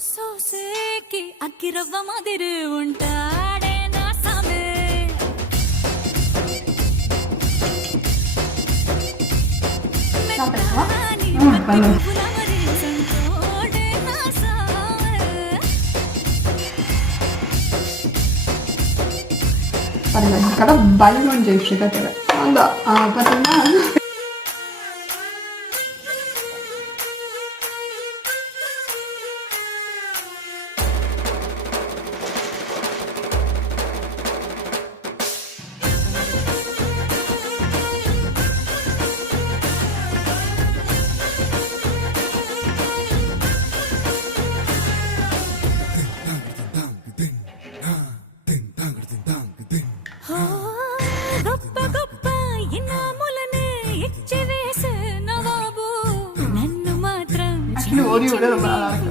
సోసేకి అక్కిరవ్వ మాదిరి ఉంటాడే నా సామే మెత్తని పట్టి పులమరి సంతోడే నా సామే கடை பலூன் ஜெயிச்சு கட்டுற அந்த பார்த்தீங்கன்னா గొప్ప గొప్ప ఇనాములనే ఇచ్చి వేసే నవాబు నన్ను మాత్రం ஓடி விட ரொம்ப நல்லா இருக்கு